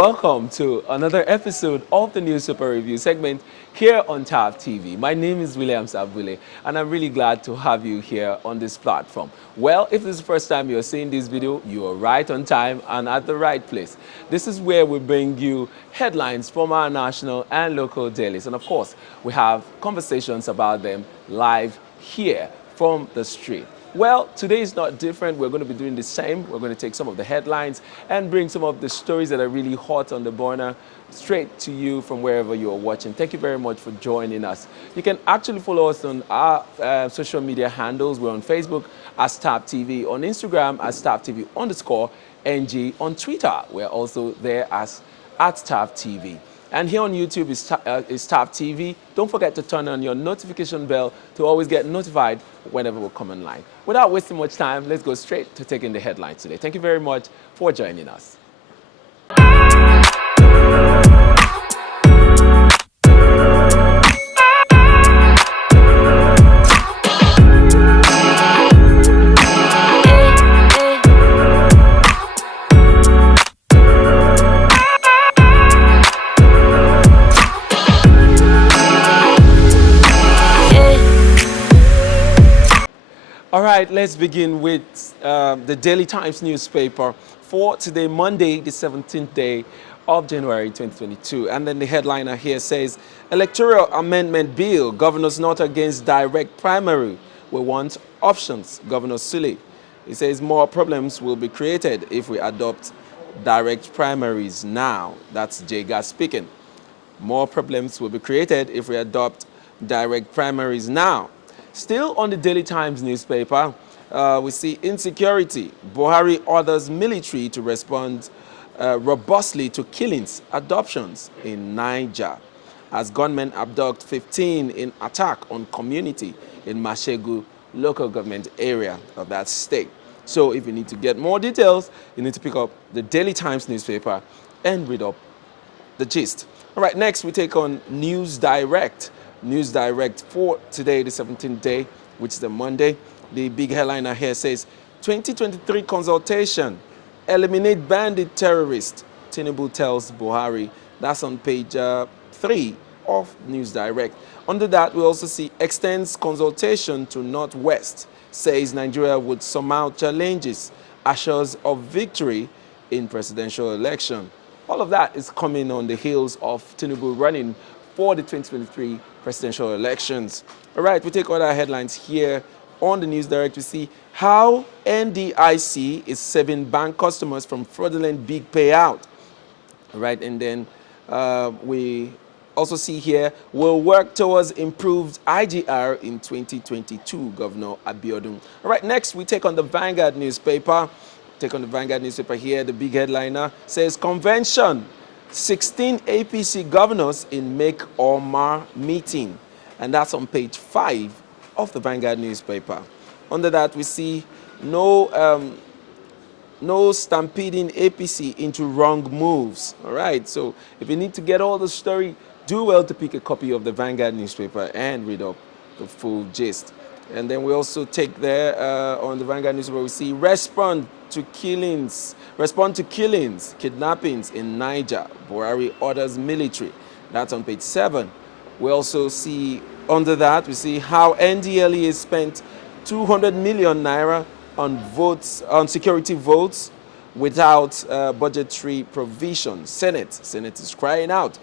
welcome to another episode of the Newspaper Review segment here on Thav TV. My name is William Sabule, and I'm really glad to have you here on this platform. Well, if this is the first time you're seeing this video, you are right on time and at the right place. This is where we bring you headlines from our national and local dailies, and of course, we have conversations about them live here from the street. Well, today is not different. We're going to be doing the same. We're going to take some of the headlines and bring some of the stories that are really hot on the burner straight to you from wherever you are watching. Thank you very much for joining us. You can actually follow us on our social media handles. We're on Facebook as Thav TV, on Instagram as ThavTV_NG, on Twitter we're also there as @Thav TV. And here on YouTube is Thav TV. Don't forget to turn on your notification bell to always get notified whenever we come online. Without wasting much time, let's go straight to taking the headlines today. Thank you very much for joining us. All right, let's begin with the Daily Times newspaper for today, Monday, the 17th day of January 2022. And then the headliner here says, Electoral Amendment Bill, governors not against direct primary. We want options, Governor Sule. He says more problems will be created if we adopt direct primaries now. That's Jega speaking. More problems will be created if we adopt direct primaries now. Still on the Daily Times newspaper, we see insecurity. Buhari orders military to respond robustly to killings, adoptions in Niger, as gunmen abduct 15 in attack on community in Mashegu local government area of that state. So if you need to get more details, you need to pick up the Daily Times newspaper and read up the gist. All right, next we take on News Direct. News Direct for today, the 17th day, which is the Monday. The big headliner here says, 2023 consultation, eliminate bandit terrorist, Tinubu tells Buhari. That's on page 3 of News Direct. Under that, we also see extends consultation to Northwest, says Nigeria would surmount challenges, assures of victory in presidential election. All of that is coming on the heels of Tinubu running for the 2023 presidential elections. All right, we take other headlines here on the News Direct. We see how NDIC is saving bank customers from fraudulent big payout. All right, and then we also see here, we'll work towards improved IGR in 2022, Governor Abiodun. All right, next we take on the Vanguard newspaper. Take on the Vanguard newspaper here, the big headliner says, convention, 16 APC governors in Make or Mar meeting. And that's on page 5 of the Vanguard newspaper. Under that, we see no stampeding APC into wrong moves. All right, so if you need to get all the story, do well to pick a copy of the Vanguard newspaper and read up the full gist. And then we also take there on the Vanguard newspaper, we see respond to killings, kidnappings in Niger. Buhari orders military. That's on page 7. We also see under that, we see how NDLEA has spent 200 million naira on security votes without budgetary provision. Senate is crying out,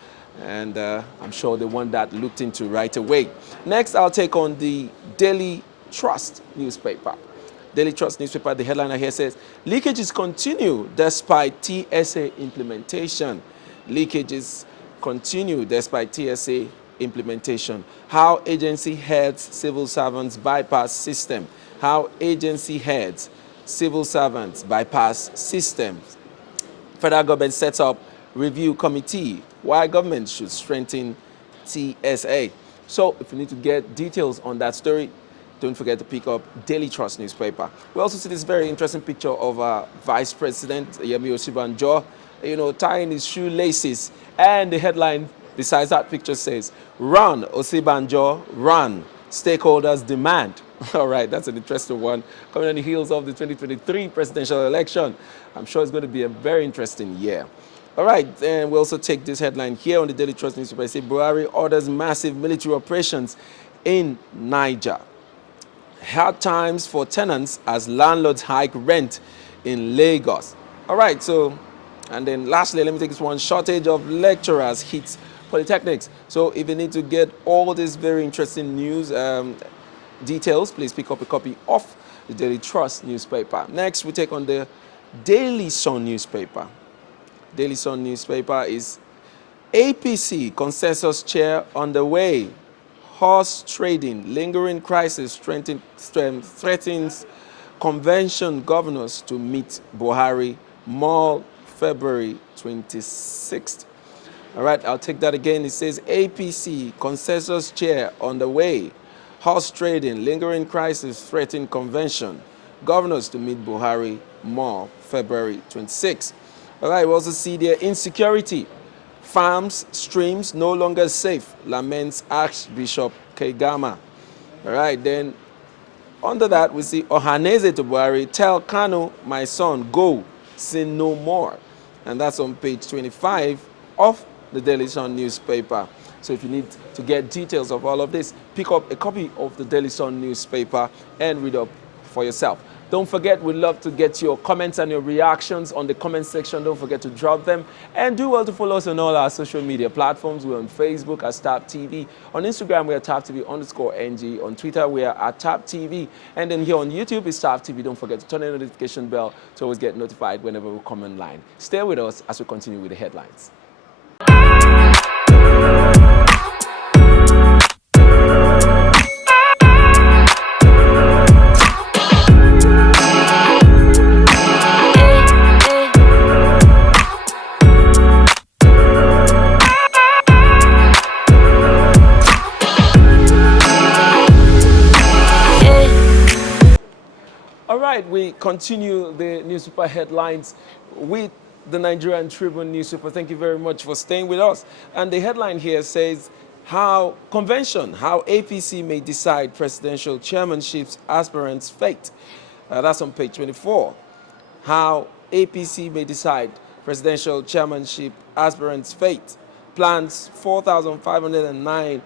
and I'm sure they want that looked into right away. Next, I'll take on the Daily Trust newspaper. Daily Trust newspaper, the headliner here says, leakages continue despite TSA implementation. Leakages continue despite TSA implementation. How agency heads, civil servants bypass system. How agency heads, civil servants bypass systems. Federal government sets up review committee. Why government should strengthen TSA. So if you need to get details on that story, don't forget to pick up Daily Trust newspaper. We also see this very interesting picture of Vice President Yemi Osinbajo, tying his shoelaces. And the headline besides that picture says, run, Osinbajo, run. Stakeholders demand. All right, that's an interesting one. Coming on the heels of the 2023 presidential election. I'm sure it's going to be a very interesting year. All right, and we also take this headline here on the Daily Trust newspaper. It says Buhari orders massive military operations in Niger. Hard times for tenants as landlords hike rent in Lagos. All right, so, and then lastly, let me take this one. Shortage of lecturers hits polytechnics. So if you need to get all this very interesting news details, please pick up a copy of the Daily Trust newspaper. Next, we take on the Daily Sun newspaper. Daily Sun newspaper is APC consensus chair on the way. Horse trading, lingering crisis threatens convention governors to meet Buhari more February 26th. All right, I'll take that again. It says APC consensus chair on the way. Horse trading, lingering crisis threatening convention governors to meet Buhari more February 26th. All right, we also see there insecurity. Farms, streams no longer safe, laments Archbishop Kegama. All right, then under that we see Ohaneze to Buhari, tell Kanu, my son, go, sin no more. And that's on page 25 of the Daily Sun newspaper. So if you need to get details of all of this, pick up a copy of the Daily Sun newspaper and read up for yourself. Don't forget, we'd love to get your comments and your reactions on the comment section. Don't forget to drop them. And do well to follow us on all our social media platforms. We're on Facebook at Thav TV. On Instagram, we're at ThavTV_NG. On Twitter, we are at Thav TV. And then here on YouTube, it's Thav TV. Don't forget to turn on the notification bell to always get notified whenever we come online. Stay with us as we continue with the headlines. We continue the newspaper headlines with the Nigerian Tribune newspaper. Thank you very much for staying with us. And the headline here says, how APC may decide presidential chairmanship aspirants' fate. That's on page 24. How APC may decide presidential chairmanship aspirants' fate. Plans 4,509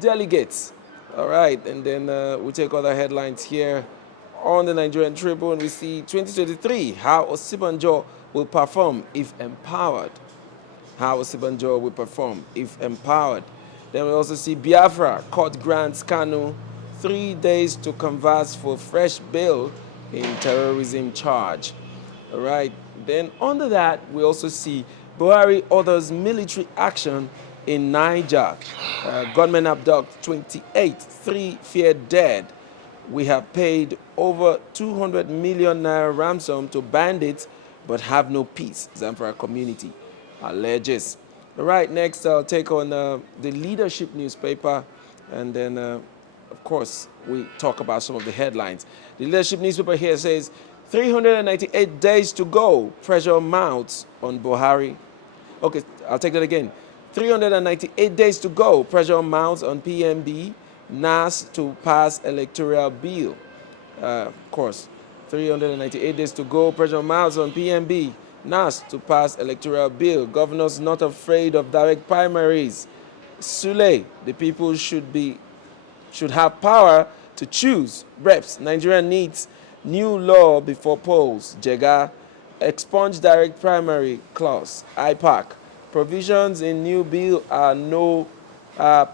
delegates. All right, and then we take other headlines here. On the Nigerian Tribune, we see 2023, how Osibanjo will perform if empowered. How Osibanjo will perform if empowered. Then we also see Biafra, court grants Kanu 3 days to converse for fresh bail in terrorism charge. All right. Then under that, we also see Buhari orders military action in Niger. Gunmen abduct 28, 3 feared dead. We have paid over 200 million naira ransom to bandits, but have no peace. Zamfara community alleges. All right, next I'll take on the leadership newspaper, and then, of course, we talk about some of the headlines. The leadership newspaper here says, 398 days to go, pressure mounts on Buhari. Okay, I'll take that again. 398 days to go, pressure mounts on PMB. NAS to pass electoral bill. Of course, 398 days to go. Pressure mounts on PMB. NAS to pass electoral bill. Governors not afraid of direct primaries. Sule, the people should have power to choose reps. Nigeria needs new law before polls. Jega, expunge direct primary clause. IPAC, provisions in new bill are no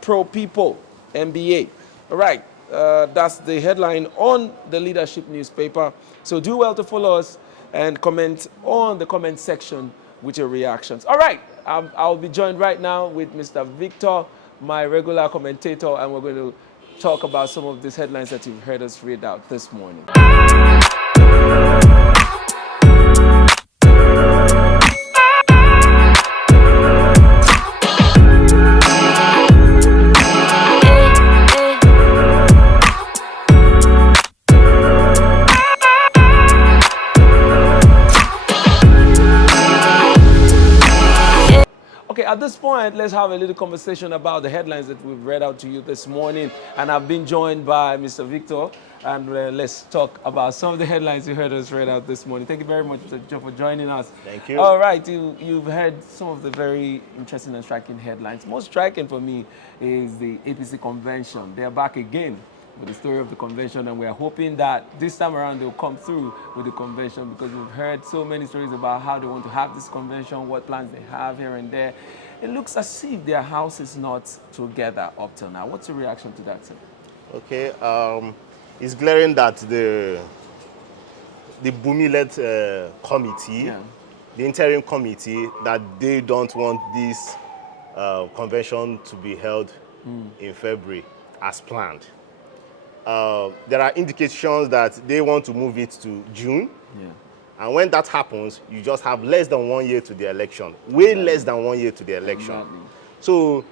pro-people. MBA. All right, that's the headline on the leadership newspaper. So do well to follow us and comment on the comment section with your reactions. All right, I'll be joined right now with Mr. Victor, my regular commentator, and we're going to talk about some of these headlines that you've heard us read out this morning. At at this point, let's have a little conversation about the headlines that we've read out to you this morning. And I've been joined by Mr. Victor. And let's talk about some of the headlines you heard us read out this morning. Thank you very much, Mr. Joe, for joining us. Thank you. All right, you've heard some of the very interesting and striking headlines. Most striking for me is the APC convention. They're back again with the story of the convention, and we're hoping that this time around they'll come through with the convention, because we've heard so many stories about how they want to have this convention, what plans they have here and there. It looks as if their house is not together up till now. What's your reaction to that, sir? Okay. It's glaring that the Bumi-led committee, the interim committee, that they don't want this convention to be held in February as planned. There are indications that they want to move it to June. Yeah. And when that happens, you just have less than 1 year to the election, way less than 1 year to the election. Exactly. So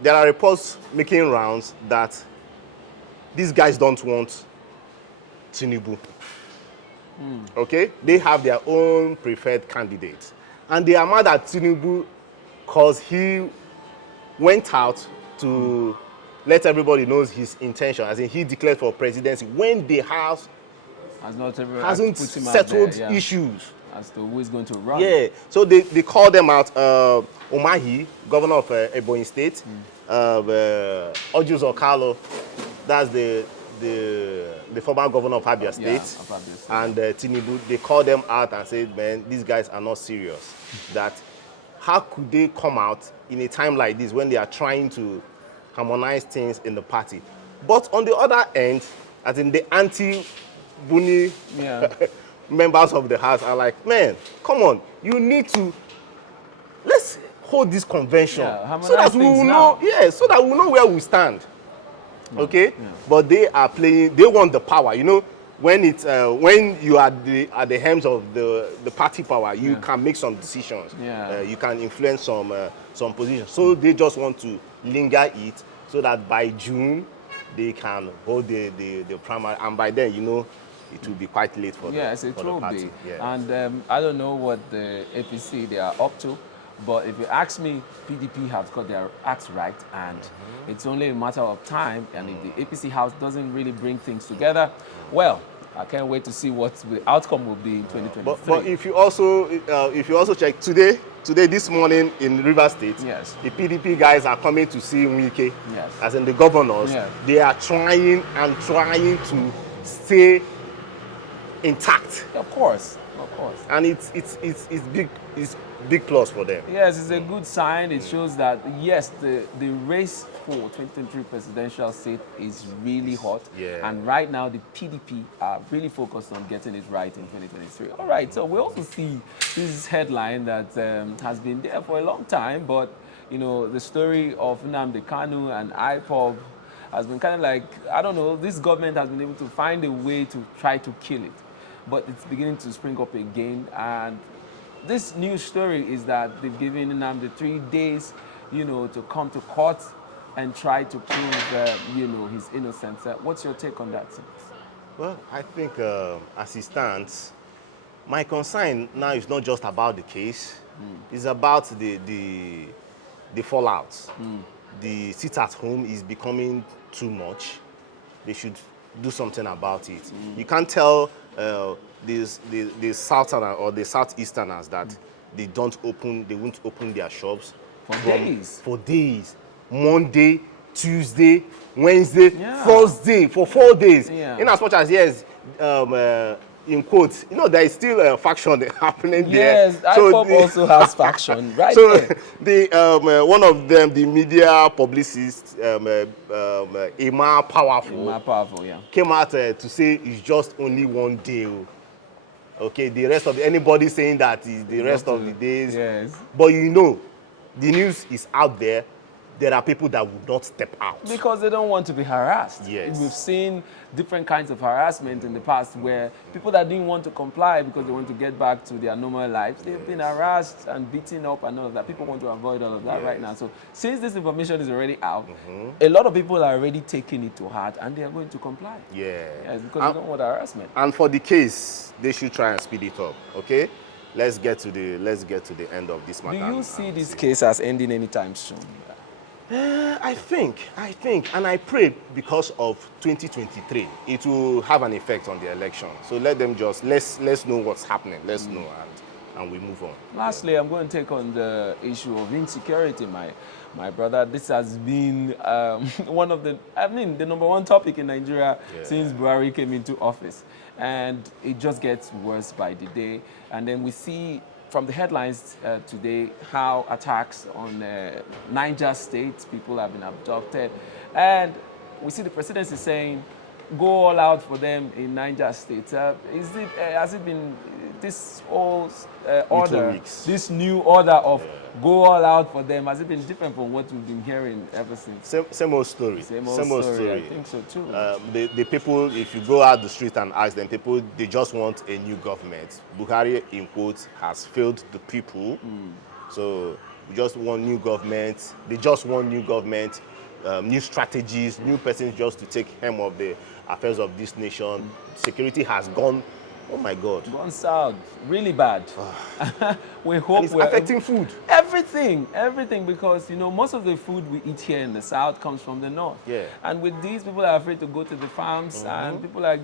there are reports making rounds that these guys don't want Tinubu. Okay? They have their own preferred candidate. And they are mad at Tinubu because he went out to let everybody know his intention, as in he declared for presidency when the House hasn't settled issues. As to who is going to run. Yeah, so they call them out. Umahi, governor of Ebonyi State, Ojus Okalo, that's the former governor of Abia State, and Tinubu. They call them out and say, man, these guys are not serious. That how could they come out in a time like this when they are trying to harmonize things in the party? But on the other end, as in the anti-Buni members of the House are like, man, come on, you need to, let's hold this convention so that we will know, so that we will know where we stand. Okay, but they are playing. They want the power. You know, when it's when you are at the helms of the party power, you can make some decisions. You can influence some positions. So they just want to linger it so that by June they can hold the primary, and by then, you know, it will be quite late for the party. And I don't know what the APC they are up to. But if you ask me, PDP has got their acts right, and it's only a matter of time. And if the APC House doesn't really bring things together, well, I can't wait to see what the outcome will be in 2023. But if you also check today, this morning in Rivers State, the PDP guys are coming to see Wike, as in the governors. They are trying to stay intact. Of course. And it's big plus for them. Yes, it's a good sign. It shows that, yes, the race for 2023 presidential seat is really hot. And right now, the PDP are really focused on getting it right in 2023. All right, so we also see this headline that has been there for a long time, but, you know, the story of Nnamdi Kanu and IPOB has been kind of like, I don't know, this government has been able to find a way to try to kill it. But it's beginning to spring up again, and this news story is that they've given Nnamdi 3 days, you know, to come to court and try to prove, you know, his innocence. What's your take on that, sir? Well, I think as it stands, my concern now is not just about the case. It's about the fallout. The sit at home is becoming too much. They should do something about it. You can't tell the Southerners or the Southeasterners that they won't open their shops for days. Monday, Tuesday, Wednesday, Thursday, for 4 days. In as much as, yes, in quotes, you know, there is still a faction happening there. Yes, IPOB also has faction, right? So one of them, the media publicist, Emma Powerful, came out to say it's just only 1 day. Okay, the rest of anybody saying that is the rest of the days. But you know, the news is out there. There are people that would not step out. Because they don't want to be harassed. We've seen different kinds of harassment in the past where people that didn't want to comply because they want to get back to their normal lives, they've been harassed and beaten up and all of that. People want to avoid all of that right now. So since this information is already out, a lot of people are already taking it to heart and they are going to comply. Because they don't want harassment. And for the case, they should try and speed it up, okay? let's get to the end of this matter. Do you see this case as ending anytime soon? I think, and I pray because of 2023, it will have an effect on the election. So let them just, let's know what's happening. Let's know, and we move on. Lastly, I'm going to take on the issue of insecurity, my brother. This has been one of the number one topic in Nigeria since Buhari came into office. And it just gets worse by the day. And then we see from the headlines today how attacks on Niger State, people have been abducted. And we see the presidency saying, go all out for them in Niger State. Has it been this whole order, this new order of go all out for them, has it been different from what we've been hearing ever since? Same old story. Same old story. I think so too. The people, if you go out the street and ask them, people, they just want a new government. Buhari, in quotes, has failed the people. So we just want new government. They just want new government, new strategies, new persons just to take helm of the affairs of this nation. Security has gone, oh my God. Gone south, really bad. We hope and it's affecting food. Everything, because most of the food we eat here in the south comes from the north. Yeah. And with these, people are afraid to go to the farms, and people are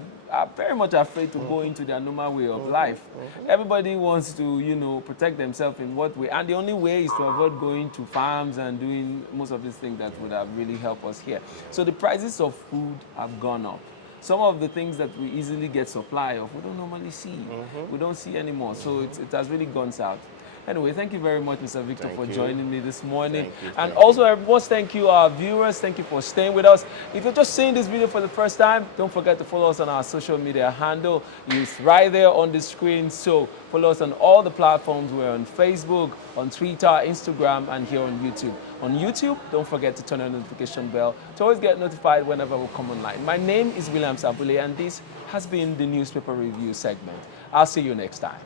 very much afraid to go into their normal way of life. Everybody wants to, protect themselves in what way, and the only way is to avoid going to farms and doing most of these things that would have really helped us here. So the prices of food have gone up. Some of the things that we easily get supply of, we don't normally see. We don't see anymore. So it has really gone south. Anyway, thank you very much, Mr. Victor, for joining me this morning. And also, everyone, thank you, our viewers. Thank you for staying with us. If you're just seeing this video for the first time, don't forget to follow us on our social media handle. It's right there on the screen. So follow us on all the platforms. We're on Facebook, on Twitter, Instagram, and here on YouTube. On YouTube, don't forget to turn on the notification bell to always get notified whenever we come online. My name is William Sabule, and this has been the newspaper review segment. I'll see you next time.